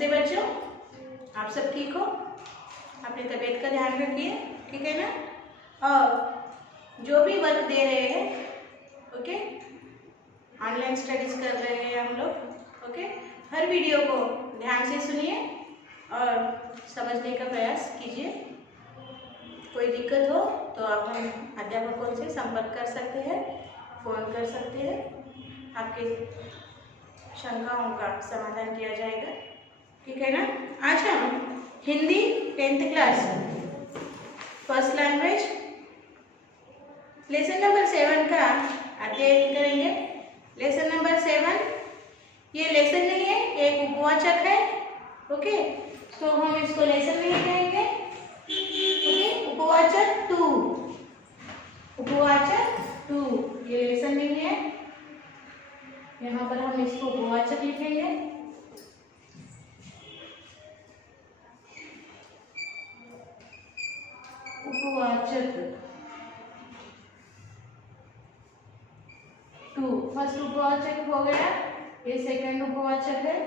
नमस्ते बच्चों, आप सब ठीक हो? अपनी तबीयत का ध्यान रखिए, ठीक है ना। और जो भी वर्क दे रहे हैं, ओके, ऑनलाइन स्टडीज कर रहे हैं हम लोग, ओके, हर वीडियो को ध्यान से सुनिए और समझने का प्रयास कीजिए। कोई दिक्कत हो तो आप हम अध्यापकों से संपर्क कर सकते हैं, फ़ोन कर सकते हैं, आपके शंकाओं का समाधान किया जाएगा, ठीक है ना। आज हम Hindi 10th class first language lesson number 7 का अध्ययन करेंगे। लेसन नंबर 7 ये लेसन नहीं है, एक उपवाचक है, ओके, तो हम इसको लेसन नहीं कहेंगे, ओके। उपवाचक टू, उपवाचक टू, ये लेसन नहीं है, यहाँ पर हम इसको उपवाचक लिखेंगे। उपवाचक टू, फर्स्ट उपवाचक हो गया, ये सेकंड उपवाचक है।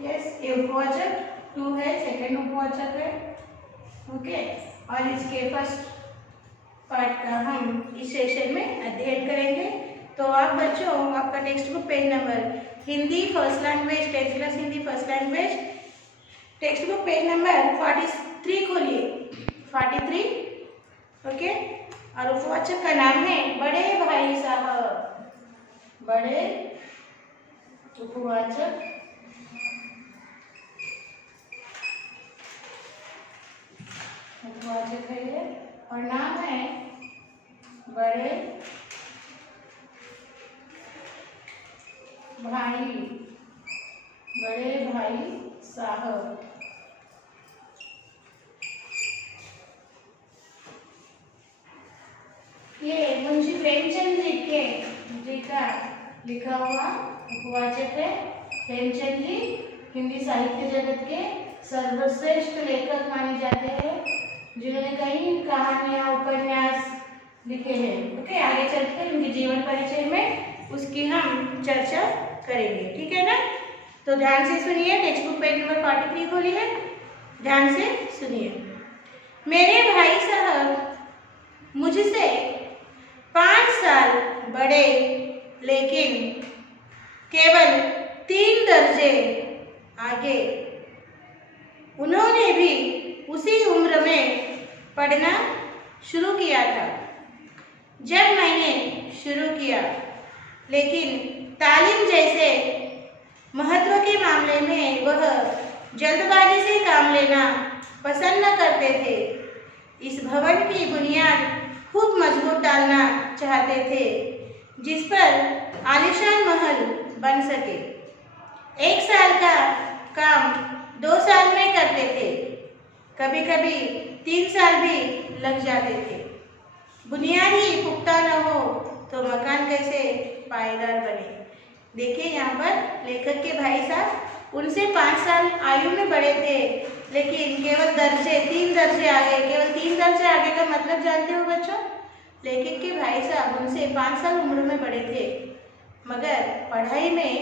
यस, ये उपवाचक टू है, सेकंड उपवाचक है, ओके। और इसके फर्स्ट पार्ट का हम इस सेशन में अध्ययन करेंगे। तो आप बच्चों, आपका text book page number Hindi first language 10th class Hindi first language text book page number 43 खोलिए, 43, ओके। और उपवाचक का नाम है बड़े भाई साहब, बड़े उपवाचक उपवाचक है ये, और नाम है बड़े भाई, बड़े भाई साहब। ये मुंशी प्रेमचंद जी का लिखा हुआ उपवाचक है। प्रेमचंद जी हिंदी साहित्य जगत के सर्वश्रेष्ठ लेखक माने जाते हैं, जिन्होंने कई कहानियां उपन्यास लिखे हैं, ओके। आगे चलकर उनके जीवन परिचय में उसकी हम चर्चा करेंगे, ठीक है ना। तो ध्यान से सुनिए, टेक्स्ट बुक पेज नंबर 43 खोलिए, ध्यान से सुनिए। मेरे भाई साहब मुझसे 5 साल बड़े, लेकिन केवल 3 दर्जे आगे। उन्होंने भी उसी उम्र में पढ़ना शुरू किया था जब मैंने शुरू किया, लेकिन तालीम जैसे महत्व के मामले में वह जल्दबाजी से काम लेना पसंद न करते थे। इस भवन की बुनियाद खूब मजबूत डालना चाहते थे, जिस पर आलीशान महल बन सके। 1 साल का काम 2 साल में करते थे, कभी कभी 3 साल भी लग जाते थे। बुनियाद ही पुख्ता न हो तो मकान कैसे पायदार बने। देखिए यहाँ पर लेखक के भाई साहब उनसे 5 साल आयु में बड़े थे, लेकिन केवल 3 दर्जे आगे। केवल 3 दर्जे आगे का मतलब जानते हो बच्चों? लेखक के भाई साहब उनसे 5 साल उम्र में बड़े थे, मगर पढ़ाई में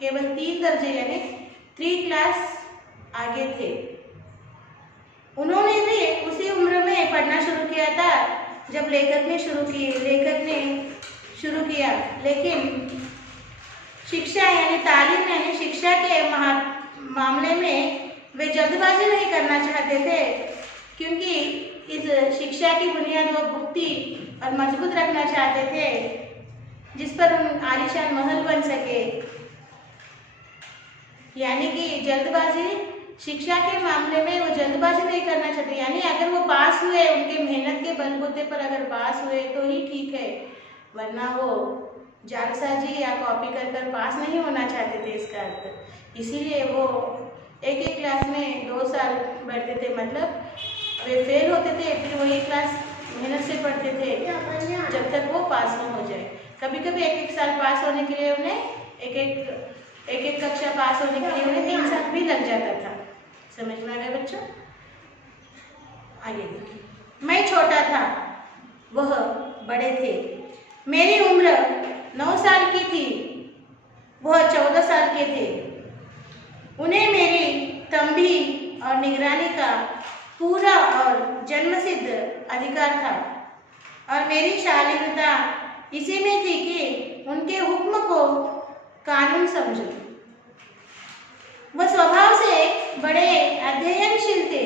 केवल 3 दर्जे यानी 3 क्लास आगे थे। उन्होंने भी उसी उम्र में पढ़ना शुरू किया था जब लेखक ने शुरू किया, लेकिन शिक्षा यानी तालीम यानी शिक्षा के मामले में वे जल्दबाजी नहीं करना चाहते थे, क्योंकि इस शिक्षा की बुनियाद वो पुख्ती और मजबूत रखना चाहते थे। जिस पर हम आलीशान महल बन सके। यानी कि जल्दबाजी, शिक्षा के मामले में वो जल्दबाजी नहीं करना चाहते। यानी अगर वो पास हुए, उनके मेहनत के बलबूते पर अगर पास हुए तो ही ठीक है, वरना वो जालसाजी या कॉपी कर कर पास नहीं होना चाहते थे, इसका अर्थ। इसीलिए वो एक एक क्लास में 2 साल बैठते थे, मतलब वे फेल होते थे, फिर वही क्लास मेहनत से पढ़ते थे जब तक वो पास न हो जाए। कभी कभी एक एक साल पास होने के लिए उन्हें एक एक कक्षा पास होने के लिए उन्हें 3 साल भी लग जाता था। समझ में आ गया बच्चों? आगे देखिए। मैं छोटा था, वह बड़े थे। मेरी उम्र 9 साल की थी, वह 14 साल के थे। उन्हें मेरी तंबी और निगरानी का पूरा और जन्मसिद्ध अधिकार था, और मेरी शालीनता इसी में थी कि उनके हुक्म को कानून समझूं। वह स्वभाव से बड़े अध्ययनशील थे,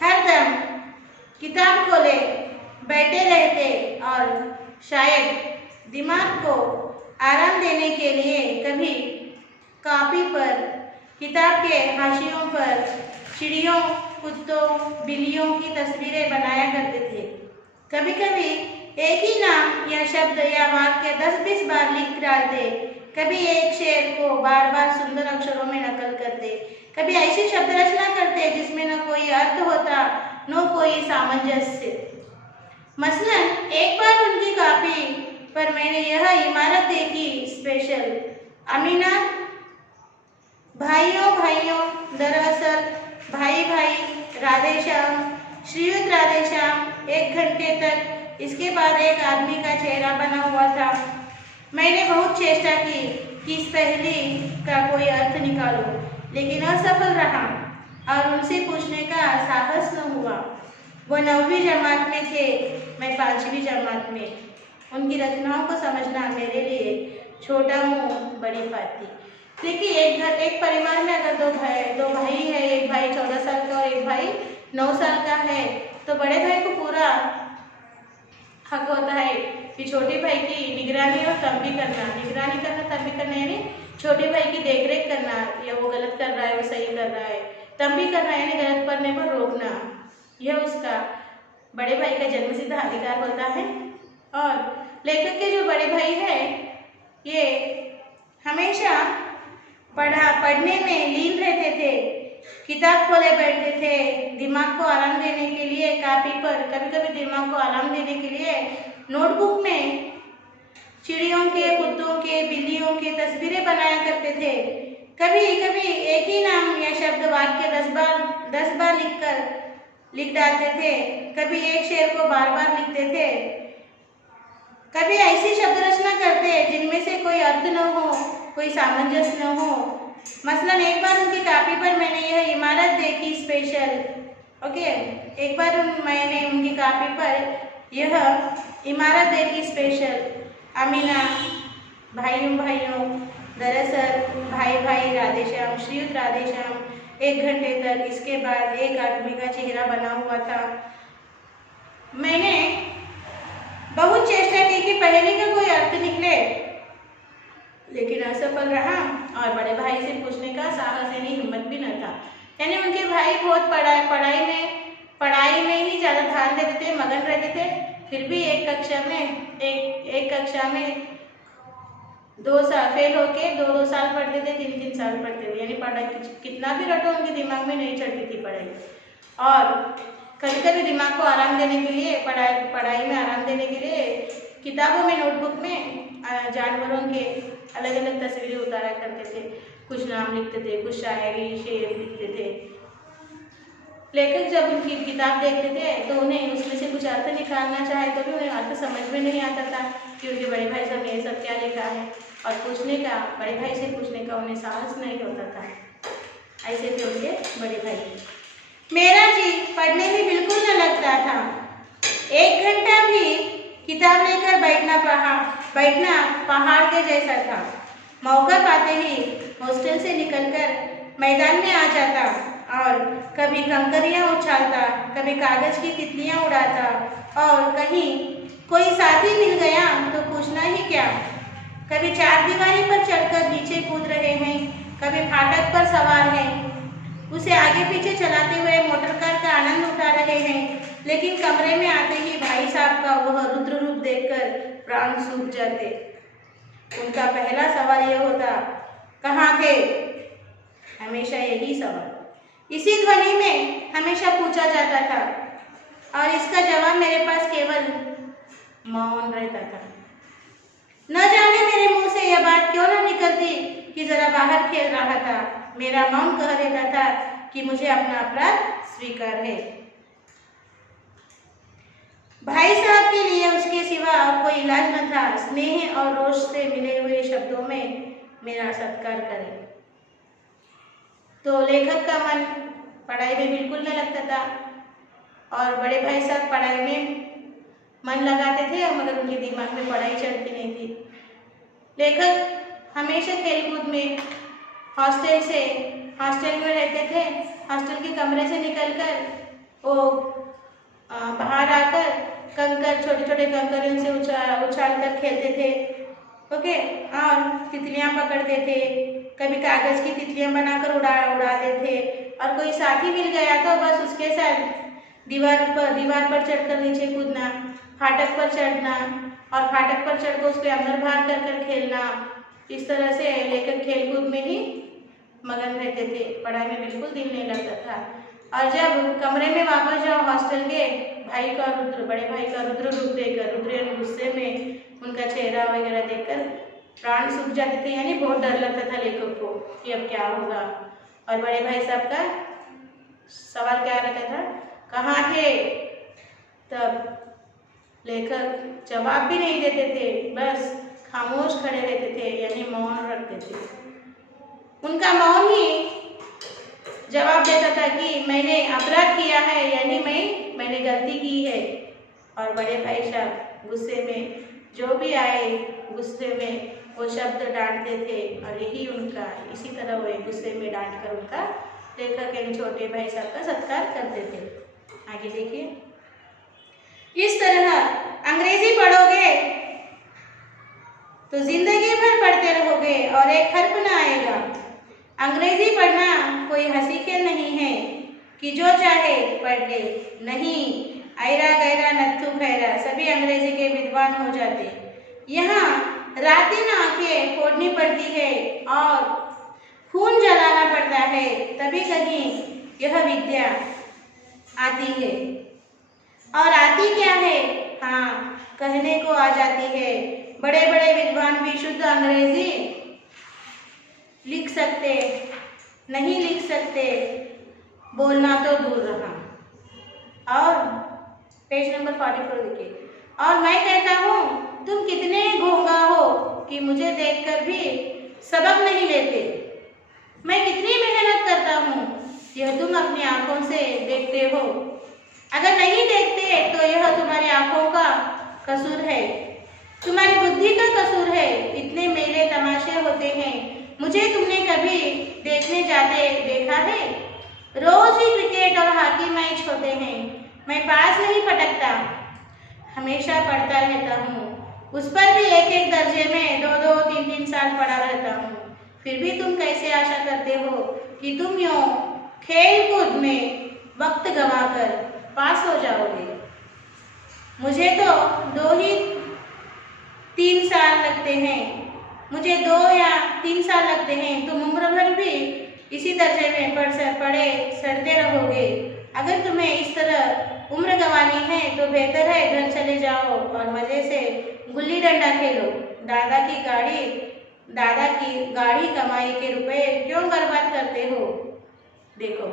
हरदम किताब खोले बैठे रहते और शायद दिमाग को आराम देने के लिए कभी कॉपी पर, किताब के हाशियों पर चिड़ियों, कुत्तों, बिल्लियों की तस्वीरें बनाया करते थे। कभी कभी एक ही नाम या शब्द या वाक्य 10-20 बार लिख डालते। कभी एक शेर को बार बार सुंदर अक्षरों में नकल करते। कभी ऐसी शब्द रचना करते जिसमें न कोई अर्थ होता, न कोई सामंजस्य। मसलन एक बार उनकी कॉपी पर मैंने यह इमारत देखी स्पेशल। अमीना, भाइयों भाइयों, दरअसल भाई भाई, राधेश्याम, श्रीयुत राधेश्याम। 1 घंटे तक इसके बाद एक आदमी का चेहरा बना हुआ था। मैंने बहुत चेष्टा की कि इस पहेली का कोई अर्थ निकालूं, लेकिन असफल रहा और उनसे पूछने का साहस न हुआ। वो 9वीं जमात में थे, मैं 5वीं जमात में। उनकी रचनाओं को समझना मेरे लिए छोटा मुंह बड़ी बात थी। देखिए, एक परिवार में अगर दो भाई है, एक भाई 14 साल का और एक भाई 9 साल का है, तो बड़े भाई को पूरा हक होता है कि छोटे भाई की निगरानी और तंबी करना। निगरानी करना, तंबी करना यानी छोटे भाई की देखरेख करना, या वो गलत कर रहा है वो सही कर रहा है। तंबी करना यानी गलत करने पर रोकना। यह उसका बड़े भाई का जन्मसिद्ध अधिकार होता है। और लेखक के जो बड़े भाई है, ये हमेशा पढ़ने में लीन रहते थे, किताब खोले बैठते थे। दिमाग को आराम देने के लिए कॉपी पर, कभी कभी दिमाग को आराम देने के लिए नोटबुक में चिड़ियों के, कुत्तों के, बिल्लियों के तस्वीरें बनाया करते थे। कभी कभी एक ही नाम या शब्द वाक्य 10 बार लिख डालते थे। कभी एक शेर को बार बार लिखते थे। कभी ऐसी शब्द रचना करते जिनमें से कोई अर्थ न हो, कोई सामंजस्य न हो। मसलन एक बार उनकी कॉपी पर मैंने यह इमारत देखी स्पेशल। ओके, एक बार मैंने उनकी कॉपी पर यह इमारत देखी स्पेशल। अमीना, भाइयों भाइयों, दरअसल भाई भाई, राधेश्याम, श्रीयुत राधेश्याम। 1 घंटे तक इसके बाद एक आदमी का चेहरा बना हुआ था। मैंने बहुत चेष्टा की कि पहेली का कोई अर्थ निकले, लेकिन असफल रहा और बड़े भाई से पूछने का साहस यानी हिम्मत भी न था। यानी उनके भाई बहुत पढ़ाई में ही ज़्यादा ध्यान देते थे, मगन रहते थे। फिर भी एक कक्षा में 2 साल फेल होके 2 साल पढ़ते थे, 3 साल पढ़ते थे। यानी पढ़ाई कितना भी रटो उनके दिमाग में नहीं चढ़ती थी पढ़ाई। और कभी कभी दिमाग को आराम देने के लिए, पढ़ाई में आराम देने के लिए किताबों में, नोटबुक में जानवरों के अलग अलग तस्वीरें उतारा करते थे। कुछ नाम लिखते थे, कुछ शायरी शेर लिखते थे। लेखक जब उनकी किताब देखते थे तो उन्हें उसमें से कुछ अर्थ निकालना चाहे तो भी उन्हें अर्थ समझ में नहीं आता था कि उनके बड़े भाई साहब ने ये सब क्या लिखा है, और पूछने का, बड़े भाई से पूछने का उन्हें साहस नहीं होता था। ऐसे थे उनके बड़े भाई। मेरा जी पढ़ने में बिल्कुल न लगता था। 1 घंटा भी किताब लेकर बैठना पहाड़ के जैसा था। मौका पाते ही हॉस्टल से निकलकर मैदान में आ जाता और कभी कंकरियाँ उछालता, कभी कागज की तितलियाँ उड़ाता, और कहीं कोई साथी मिल गया तो पूछना ही क्या। कभी चारदीवारी पर चढ़कर नीचे कूद रहे हैं, कभी फाटक पर सवार हैं, उसे आगे पीछे चलाते हुए मोटर कार का आनंद उठा रहे हैं। लेकिन कमरे में आते ही भाई साहब का वह रुद्र रूप देखकर प्राण सूख जाते। उनका पहला सवाल यह होता, कहाँ थे? हमेशा यही सवाल इसी ध्वनि में हमेशा पूछा जाता था, और इसका जवाब मेरे पास केवल मौन रहता था। न जाने मेरे मुंह से यह बात क्यों न निकलती कि जरा बाहर खेल रहा था। मेरा मन कह देता था कि मुझे अपना अपराध स्वीकार है। भाई साहब के लिए उसके सिवा और कोई इलाज न था। स्नेह और रोष से मिले हुए शब्दों में मेरा सत्कार करे। तो लेखक का मन पढ़ाई में बिल्कुल न लगता था, और बड़े भाई साहब पढ़ाई में मन लगाते थे, मगर उनके दिमाग में पढ़ाई चढ़ती नहीं थी। लेखक हमेशा खेलकूद में, हॉस्टल में रहते थे। हॉस्टल के कमरे से निकलकर वो बाहर आकर कंकर, छोटे छोटे कंकर से उछाल कर खेलते थे। ओके, और तितलियाँ पकड़ते थे, कभी कागज की तितलियाँ बनाकर उड़ाते थे, और कोई साथी मिल गया तो बस उसके साथ दीवार पर चढ़कर नीचे कूदना, फाटक पर चढ़ना, और फाटक पर चढ़कर उसके अंदर बाहर कर खेलना। इस तरह से लेखक खेलकूद में ही मगन रहते थे। पढ़ाई में बिल्कुल दिल नहीं लगता था। और जब कमरे में वापस जाओ हॉस्टल के, बड़े भाई का रुद्र रूप देखकर, रुद्र गुस्से में उनका चेहरा वगैरह देखकर प्राण सूख जाते थे। यानी बहुत डर लगता था लेखक को कि अब क्या होगा। और बड़े भाई साहब का सवाल क्या रहता था, कहाँ थे? तब लेखक जवाब भी नहीं देते थे, बस खामोश खड़े रहते थे, यानी मौन रखते थे। उनका मौन ही जवाब देता था कि मैंने अपराध किया है, यानी मैंने गलती की है। और बड़े भाई साहब गुस्से में जो भी आए, गुस्से में वो शब्द डांटते थे, और यही उनका, इसी तरह वो गुस्से में डांट कर उनका, लेखक यानी छोटे भाई साहब का सत्कार करते थे। आगे देखिए, इस तरह अंग्रेजी पढ़ोगे तो जिंदगी भर पढ़ते रहोगे और एक फर्क न आएगा। अंग्रेजी पढ़ना कोई हंसी खेल नहीं है कि जो चाहे पढ़ ले। नहीं, ऐरा गैरा नत्थु खैरा, सभी अंग्रेजी के विद्वान हो जाते। यहाँ रात दिन आंखें फोड़नी पड़ती है और खून जलाना पड़ता है, तभी कहीं यह विद्या आती है। और आती क्या है? हाँ, कहने को आ जाती है। बड़े बड़े विद्वान भी शुद्ध अंग्रेजी लिख सकते नहीं, लिख सकते, बोलना तो दूर रहा। और पेज नंबर 44 देखिए। और मैं कहता हूँ, तुम कितने घोंगा हो कि मुझे देखकर भी सबक नहीं लेते। मैं कितनी मेहनत करता हूँ, यह तुम अपनी आंखों से देखते हो। अगर नहीं देखते तो यह तुम्हारी आंखों का कसूर है, तुम्हारी बुद्धि का कसूर है। इतने मेले तमाशे होते हैं, मुझे तुमने कभी देखने जाते देखा है? रोज ही क्रिकेट और हॉकी मैच होते हैं, मैं पास नहीं पटकता, हमेशा पढ़ता रहता हूँ। उस पर भी एक एक दर्जे में 2-2, 3-3 साल पढ़ा रहता हूँ। फिर भी तुम कैसे आशा करते हो कि तुम यूँ खेल कूद में वक्त गंवाकर पास हो जाओगे? मुझे तो 2 ही 3 साल लगते हैं, मुझे 2 या 3 साल लगते हैं। तुम उम्र भर भी इसी दर्जे में पढ़े सड़ते रहोगे। अगर तुम्हें इस तरह उम्र गंवानी है तो बेहतर है घर चले जाओ और मजे से गुल्ली डंडा खेलो। दादा की गाढ़ी कमाई के रुपए क्यों बर्बाद करते हो? देखो,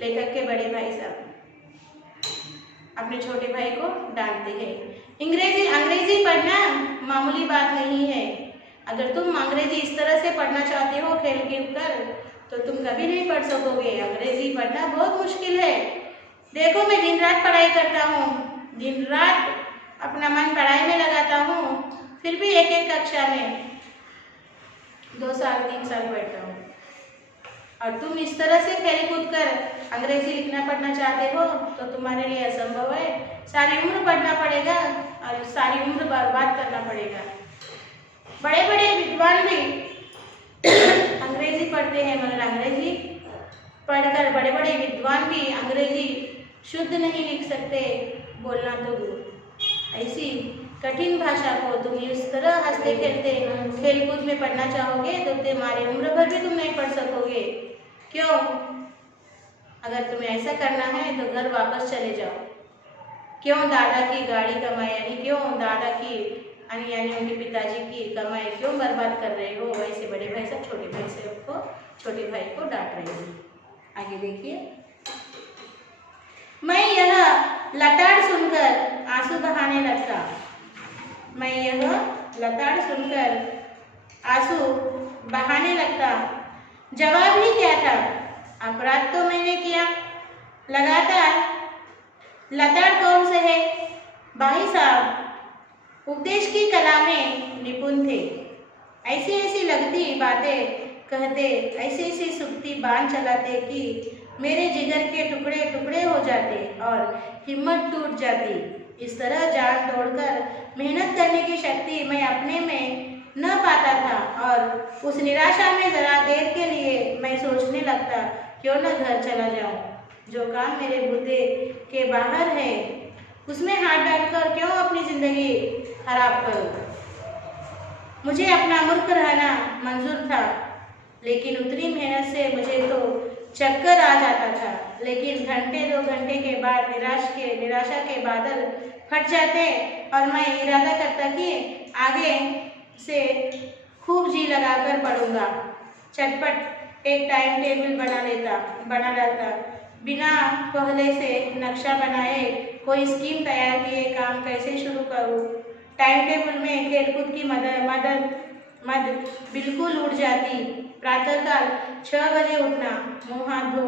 लेखक के बड़े भाई साहब अपने छोटे भाई को डांटते हैं। अंग्रेजी पढ़ना मामूली बात नहीं है। अगर तुम अंग्रेजी इस तरह से पढ़ना चाहते हो खेल कूद कर, तो तुम कभी नहीं पढ़ सकोगे। अंग्रेजी पढ़ना बहुत मुश्किल है। देखो, मैं दिन रात पढ़ाई करता हूँ, दिन रात अपना मन पढ़ाई में लगाता हूँ, फिर भी एक एक कक्षा में 2 साल 3 साल पढ़ता हूँ। और तुम इस तरह से खेल कूद कर अंग्रेजी लिखना पढ़ना चाहते हो तो तुम्हारे लिए असंभव है। सारी उम्र पढ़ना पड़ेगा और सारी उम्र बर्बाद करना पड़ेगा। बड़े बड़े विद्वान भी अंग्रेजी पढ़ते हैं, मगर अंग्रेजी पढ़कर बड़े बड़े विद्वान भी अंग्रेजी शुद्ध नहीं लिख सकते, बोलना तो दूर। ऐसी कठिन भाषा को तुम इस तरह हंसते खेलते खेल कूद में पढ़ना चाहोगे तो तुम्हारी उम्र भर भी तुम नहीं पढ़ सकोगे। क्यों? अगर तुम्हें ऐसा करना है तो घर वापस चले जाओ। क्यों दादा की गाड़ी कमाई यानी क्यों दादा की यानी उनके पिताजी की कमाई क्यों बर्बाद कर रहे हो? वैसे बड़े भाई सब छोटे भाई को डांट रहे हो। आगे देखिए। मैं यह लताड़ सुनकर आंसू बहाने लगता। मैं यह लताड़ सुनकर आंसू बहाने लगता। जवाब ही क्या था? अपराध तो मैंने किया। लगातार लताड़ कौन से है? भाई साहब उपदेश की कला में निपुण थे। ऐसी ऐसी लगती बातें कहते, ऐसी ऐसी सुक्ति बांध चलाते कि मेरे जिगर के टुकड़े टुकड़े हो जाते और हिम्मत टूट जाती। इस तरह जान तोड़कर मेहनत करने की शक्ति मैं अपने में न पाता था और उस निराशा में जरा देर के लिए मैं सोचने लगता, क्यों न घर चला जाऊं। जो काम मेरे बुद्धि के बाहर है उसमें हाथ डालकर क्यों अपनी जिंदगी खराब करूं। मुझे अपना मूर्ख रहना मंजूर था, लेकिन उतनी मेहनत से मुझे तो चक्कर आ जाता था। लेकिन घंटे 2 घंटे के बाद निराशा के बादल फट जाते और मैं इरादा करता कि आगे से खूब जी लगाकर पढ़ूंगा। चटपट एक टाइम टेबल बना डालता। बिना पहले से नक्शा बनाए कोई स्कीम तैयार किए काम कैसे शुरू करूं। टाइम टेबल में खेलकूद की मद बिल्कुल उड़ जाती। प्रातःकाल 6 बजे उठना, मुँह हाथ धो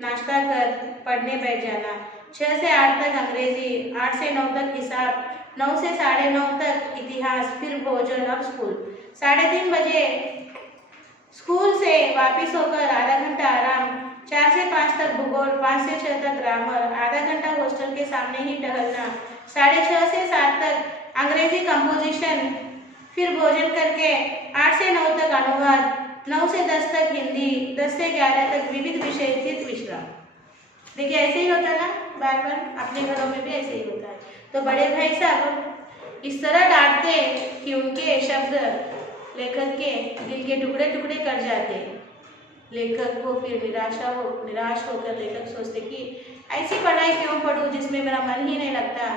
नाश्ता कर पढ़ने बैठ जाना। 6 से 8 तक अंग्रेजी, 8 से 9 तक हिसाब, 9 से 9:30 तक इतिहास, फिर भोजन और स्कूल। 3:30 बजे स्कूल से वापस होकर आधा घंटा आराम। 4 से 5 तक भूगोल, 5 से 6 तक ग्रामर, आधा घंटा हॉस्टल के सामने ही टहलना। 6:30 से 7 तक अंग्रेजी कंपोजिशन, फिर भोजन करके 8 से 9 तक अनुवाद, 9 से 10 तक हिंदी, 10 से 11 तक विविध विषय स्थित विश्राम। देखिए ऐसे ही होता है ना, बार बार अपने घरों में भी ऐसे ही होता है। तो बड़े भाई साहब इस तरह डांटते कि उनके शब्द लेखक के दिल के टुकड़े टुकड़े कर जाते। लेखक को फिर निराश होकर लेखक सोचते कि ऐसी पढ़ाई क्यों पढ़ूं जिसमें मेरा मन ही नहीं लगता,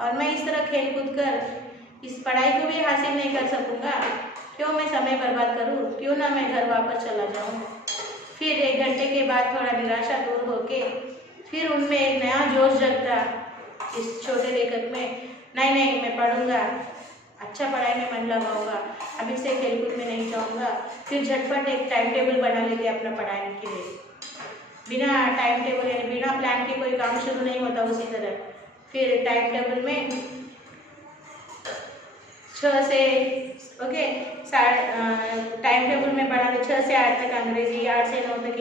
और मैं इस तरह खेल कूद कर इस पढ़ाई को भी हासिल नहीं कर सकूंगा। क्यों मैं समय बर्बाद करूं? क्यों ना मैं घर वापस चला जाऊं। फिर 1 घंटे के बाद थोड़ा निराशा दूर होके फिर उनमें एक नया जोश जगता इस छोटे लेखक में। नहीं मैं पढ़ूंगा, अच्छा पढ़ाई में मन लगाऊंगा, अभी से खेलकूद में नहीं जाऊंगा। फिर झटपट एक टाइम टेबल बना लेते अपना पढ़ाने के लिए। बिना टाइम टेबल यानी बिना प्लान के कोई काम शुरू नहीं होता। उसी तरह फिर टाइम टेबल में 6 से टाइम टेबल में बना ले 6 से 8 तक अंग्रेजी, 8 से 9 तक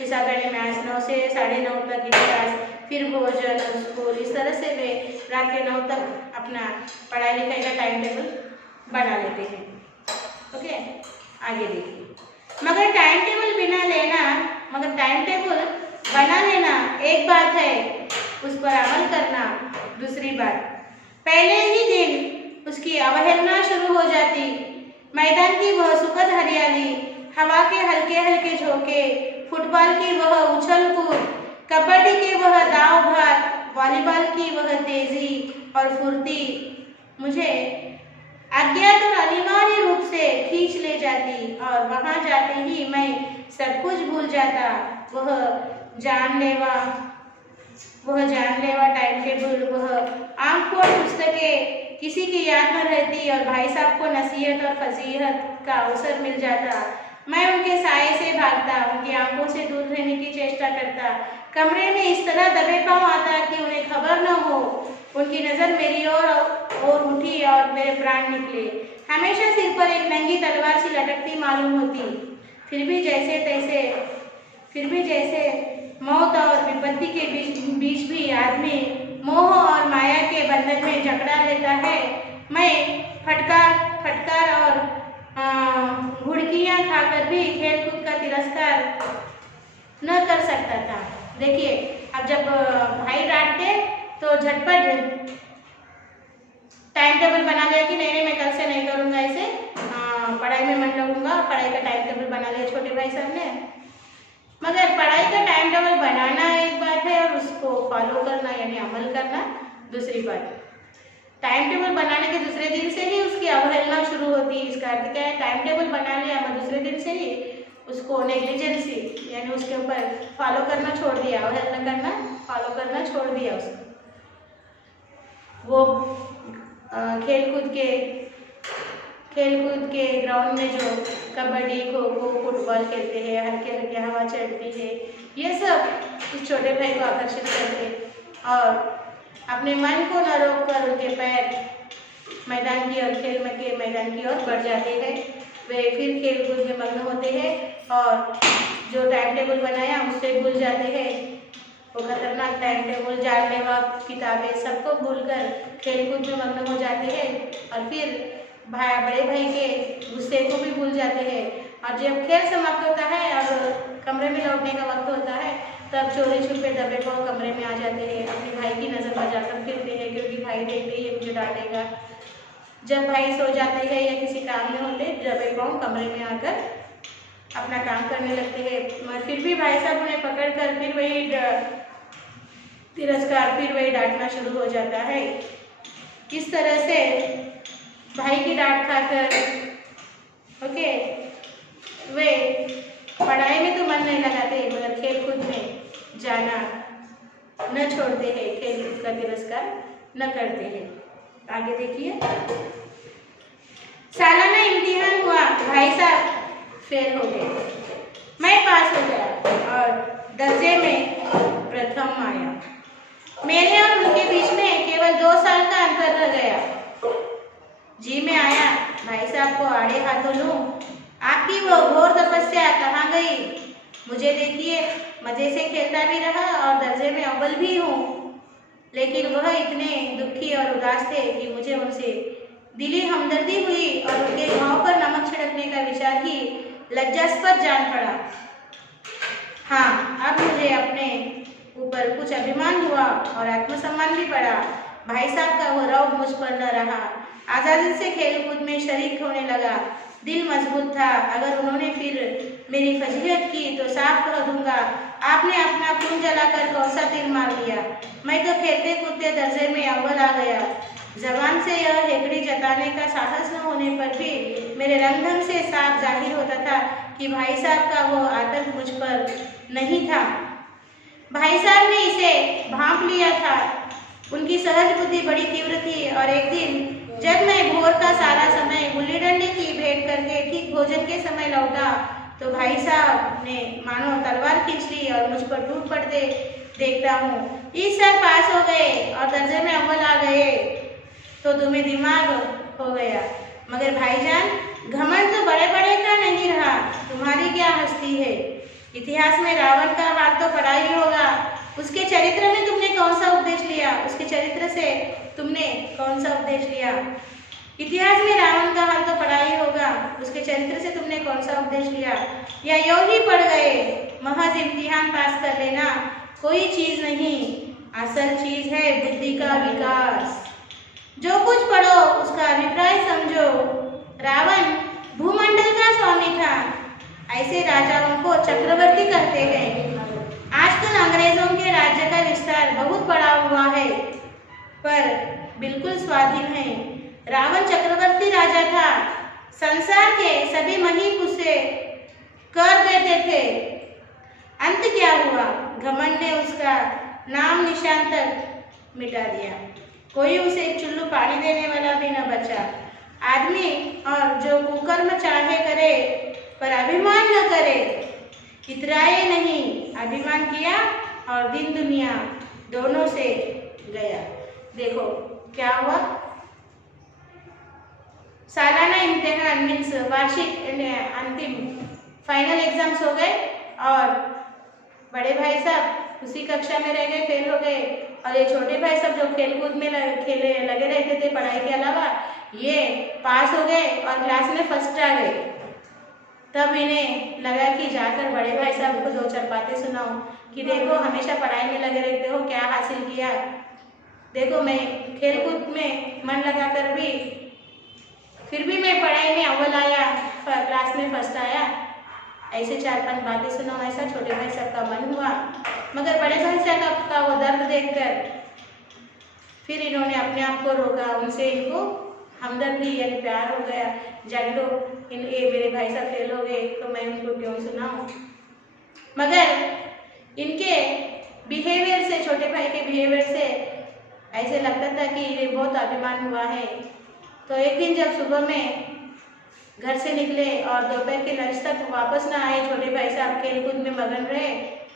हिसाब यानी मैथ्स, 9 से 9:30 तक इतिहास, फिर भोजन और स्कूल। इस तरह से वे रात के 9 तक अपना पढ़ाई लिखाई का टाइम टेबल बना लेते हैं। ओके, आगे देखिए। मगर टाइम टेबल बना लेना एक बात है, उस पर अमल करना दूसरी बात। पहले ही दिन उसकी अवहेलना शुरू हो जाती। मैदान की वह सुखद हरियाली, हवा के हल्के हल्के झोंके, फुटबॉल की वह उछल कूद, कबड्डी के वह दाव भात, वॉलीबॉल की वह तेजी और फुर्ती मुझे अज्ञात और अनिवार्य रूप से खींच ले जाती, और वहां जाते ही मैं सब कुछ भूल जाता। वह जानलेवा टाइम टेबल, वह आंखों पुस्तकें किसी की याद न रहती, और भाई साहब को नसीहत और फजीहत का अवसर मिल जाता। मैं उनके साए से भागता, उनकी आंखों से दूर रहने की चेष्टा करता। कमरे में इस तरह दबे पांव आता कि उन्हें खबर न हो। उनकी नज़र मेरी ओर उठी और मेरे प्राण निकले। हमेशा सिर पर एक नंगी तलवार सी लटकती मालूम होती। फिर भी जैसे मौत और विपत्ति के बीच भी आदमी मोह और माया के बंधन में जकड़ा रहता है। मैं फटकार और घुड़कियां खाकर भी खेलकूद का तिरस्कार न कर सकता था। देखिए, अब जब भाई डांटते तो झटपट टाइम टेबल बना लिया कि नहीं मैं कल से नहीं करूँगा ऐसे, पढ़ाई में मन लगूंगा। पढ़ाई का टाइम टेबल बना लिया छोटे भाई साहब ने। मगर पढ़ाई का टाइम टेबल बनाना एक बात है और उसको फॉलो करना यानी अमल करना दूसरी बात। टाइम टेबल बनाने के दूसरे दिन से ही उसकी अवहेलना शुरू होती है। इसका अर्थ क्या है? टाइम टेबल बना लिया मैं दूसरे दिन से ही उसको नेग्लिजेंसी यानी उसके ऊपर फॉलो करना छोड़ दिया, अवहेलना करना फॉलो करना छोड़ दिया उसको। वो खेलकूद के ग्राउंड में जो कबड्डी, खो खो, फुटबॉल खेलते हैं, हल्के हल्के हवा चलती है, ये सब उस छोटे भाई को आकर्षित करते और अपने मन को न रोक कर उनके पैर मैदान की ओर के मैदान की ओर बढ़ जाते हैं। वे फिर खेलकूद में मग्न होते हैं और जो टाइम टेबल बनाया उससे भूल जाते हैं। वो खतरनाक टाइम टेबल, जानलेवा किताबें सबको भूलकर खेलकूद में मग्न हो जाते हैं और फिर बड़े भाई के गुस्से को भी भूल जाते हैं। और जब खेल समाप्त होता है और कमरे में लौटने का वक्त होता है तब चोरी छुपे दबे पाँव कमरे में आ जाते हैं, अपने भाई की नज़र बचाकर फिरते हैं क्योंकि भाई देखते ही मुझे डांटेगा। जब भाई सो जाते हैं या किसी काम में होते दबे पाँव कमरे में आकर अपना काम करने लगते हैं। मगर फिर भी भाई साहब उन्हें पकड़कर फिर वही तिरस्कार, फिर वही डांटना शुरू हो जाता है। इस तरह से भाई की डांट खाकर वे पढ़ाई में तो मन नहीं लगाते मगर खेलकूद में जाना न छोड़ते हैं, खेलकूद का तिरस्कार न करते हैं। आगे देखिए, सालाना इम्तिहान हुआ, भाई साहब फेल हो गए, मैं पास हो गया और दर्जे में प्रथम आया। मेरे और उनके बीच में केवल 2 साल का अंतर रह गया। जी में आया भाई साहब को आड़े हाथों लूं, आपकी वो घोर तपस्या कहाँ गई? मुझे देखिए, मजे से खेलता भी रहा और दर्जे में अव्वल भी हूँ, लेकिन वह इतने दुखी और उदास थे कि मुझे उनसे दिली हमदर्दी हुई और उनके घाव पर नमक छिड़कने का विचार ही लज्जास्पद जान पड़ा। हाँ, अब मुझे अपने ऊपर कुछ अभिमान हुआ और आत्मसम्मान भी पड़ा। भाई साहब का वो रौब मुझ पर न रहा, आज़ादी से खेलकूद में शरीक होने लगा। दिल मजबूत था, अगर उन्होंने फिर मेरी फजीहत की तो साफ कह दूंगा, आपने अपना खून जलाकर कौसा तीर मार दिया। मैं तो खेलते कूदते दर्जे में अव्वल आ गया। जबान से यह हेकड़ी जताने का साहस न होने पर भी मेरे रंग से साफ जाहिर होता था कि भाई साहब का वो आतंक मुझ पर नहीं था। भाई साहब ने इसे भांप लिया था। उनकी सहज बुद्धि बड़ी तीव्र थी और एक दिन जब मैं भोर का सारा समय गुल्ली डंडे की भेंट करके ठीक भोजन के समय लौटा तो भाई साहब ने मानो तलवार खींच ली और मुझ पर टूट पड़ते देखता हूँ। इस साल पास हो गए और दर्जे में अव्वल आ गए तो तुम्हें दिमाग हो गया, मगर भाईजान घमंड तो बड़े बड़े का नहीं रहा, तुम्हारी क्या हस्ती है। इतिहास में रावण का हाल तो पढ़ा ही होगा, उसके चरित्र में तुमने कौन सा उपदेश लिया? उसके चरित्र से तुमने कौन सा उपदेश लिया? इतिहास में रावण का हाल तो पढ़ा ही होगा, उसके चरित्र से तुमने कौन सा उपदेश लिया? या यूं ही पढ़ गए? महज इम्तिहान पास कर लेना कोई चीज नहीं, असल चीज है बुद्धि का विकास। जो कुछ पढ़ो उसका अभिप्राय समझो। रावण भूमंडल का स्वामी था, ऐसे राजाओं को चक्रवर्ती कहते हैं। आजकल अंग्रेजों के राज्य का विस्तार बहुत बड़ा हुआ है पर बिल्कुल स्वाधीन है। रावण चक्रवर्ती राजा था, संसार के सभी महीप उसे कर देते थे। अंत क्या हुआ? घमंड ने उसका नाम निशान तक मिटा दिया, कोई उसे एक चुल्लू पानी देने वाला भी न बचा। आदमी और जो कुकर्म चाहे करे पर अभिमान न करे, इतराए नहीं, अभिमान किया और दिन दुनिया दोनों से गया। देखो क्या हुआ, सालाना इम्तिहान मीन्स वार्षिक अंतिम फाइनल एग्जाम्स हो गए और बड़े भाई साहब उसी कक्षा में रह गए, फेल हो गए, और ये छोटे भाई साहब जो खेल कूद में लगे रहते थे पढ़ाई के अलावा, ये पास हो गए और क्लास में फर्स्ट आ गए। तब इन्हें लगा कि जाकर बड़े भाई साहब को 2-4 बातें सुनाऊं कि देखो हमेशा पढ़ाई में लगे रहते हो, क्या हासिल किया, देखो मैं खेल कूद में मन लगा कर भी फिर भी मैं पढ़ाई में अव्वल आया, क्लास में फर्स्ट आया। ऐसे 4-5 बातें सुनाऊं, ऐसा छोटे भाई साहब का मन हुआ। मगर बड़े भाई साहब का वो दर्द देखकर फिर इन्होंने अपने आप को रोका, उनसे इनको हमदर्दी यानी प्यार हो गया। जान लो ये मेरे भाई साहब फेल हो गए तो मैं उनको क्यों सुनाऊं। मगर इनके बिहेवियर से, छोटे भाई के बिहेवियर से ऐसे लगता था कि ये बहुत अभिमान हुआ है। तो एक दिन जब सुबह में घर से निकले और दोपहर के लंच तक वापस ना आए, छोटे भाई साहब खेल कूद में मगन रहे,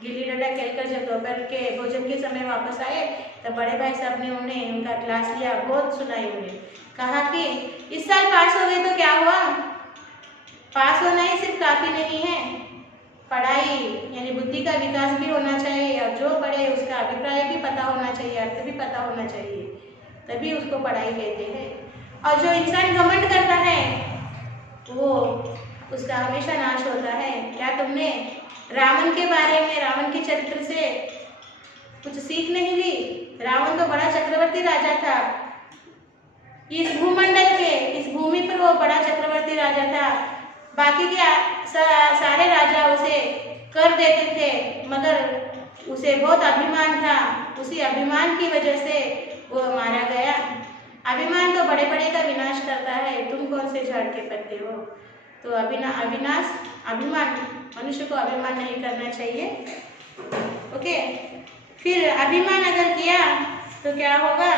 गिल्ली डंडा खेलकर जब दोपहर के भोजन के समय वापस आए तब बड़े भाई साहब ने उन्हें उनका क्लास लिया, बहुत सुनाई उन्हें, कहा कि इस साल पास हो गए तो क्या हुआ, पास होना ही सिर्फ काफ़ी नहीं है, पढ़ाई यानी बुद्धि का विकास भी होना चाहिए, और जो पढ़े उसका अभिप्राय भी पता होना चाहिए, अर्थ भी पता होना चाहिए, तभी उसको पढ़ाई कहते हैं। और जो इंसान घमंड करता है वो उसका हमेशा नाश होता है। क्या तुमने रावण के बारे में, रावण के चरित्र से कुछ सीख नहीं ली? रावण तो बड़ा चक्रवर्ती राजा था, इस भूमंडल के, इस भूमि पर वो बड़ा चक्रवर्ती राजा था। बाकी के सारे राजा उसे कर देते थे, मगर उसे बहुत अभिमान था, उसी अभिमान की वजह से वो मारा गया। अभिमान तो बड़े बड़े का विनाश करता है, तुम कौन से झाड़ के पत्ते हो। तो अभिमान, मनुष्य को अभिमान नहीं करना चाहिए। ओके, फिर अभिमान अगर किया तो क्या होगा,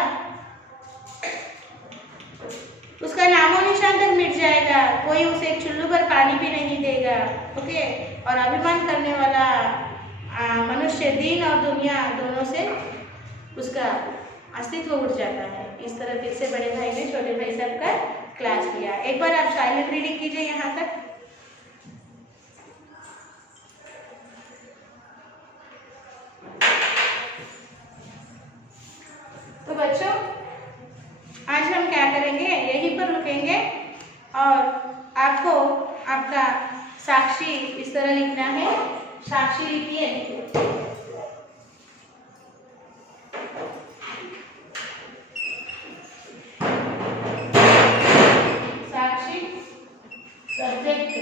उसका नामो निशान तक मिट जाएगा, कोई उसे चुल्लू पर पानी भी नहीं देगा। ओके, और अभिमान करने वाला मनुष्य दीन और दुनिया दोनों से उसका अस्तित्व उठ जाता है। इस तरह फिर से बड़े भाई ने छोटे भाई साहब का क्लास लिया। एक बार आप साइलेंट रीडिंग कीजिए यहाँ तक। तो बच्चों आज हम क्या करेंगे, यहीं पर रुकेंगे और आपको आपका साक्षी इस तरह लिखना है। साक्षी लिखिए, Sakshi subject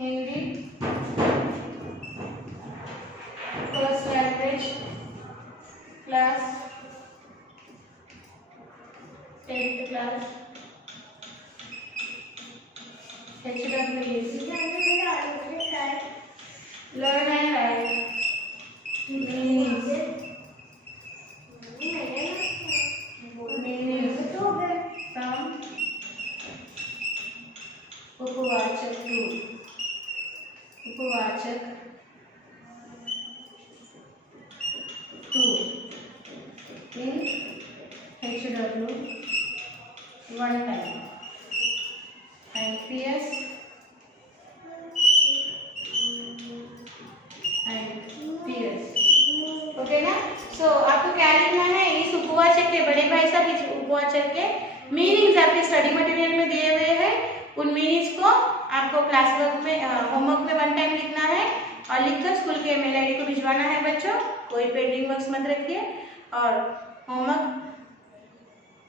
Hindi, first language class 10th class, learn and write meanings from उपवाचक टू, उपवाचक two in HW one time and PS and PS। Okay ना। सो आपको क्या लिखना है, इस उपवाचक के, बड़े भाई साहब इस उपवाचक के मीनिंग्स आपके स्टडी मटेरियल में दिए हुए हैं, उन मीनिंग्स को आपको क्लास वर्क में, होमवर्क में 1 टाइम लिखना है और लिखकर स्कूल के मेल ID को भिजवाना है। बच्चों कोई पेंडिंग वर्क्स मत रखिए और होमवर्क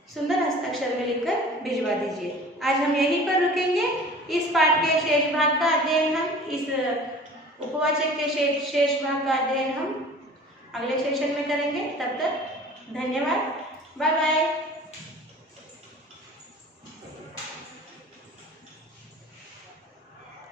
सुंदर हस्ताक्षर में लिखकर भिजवा दीजिए। आज हम यहीं पर रुकेंगे। इस पाठ के शेष भाग का अध्ययन हम, इस उपवाचक के शेष भाग का अध्ययन हम अगले सेशन में करेंगे। तब तक धन्यवाद, बाय बाय।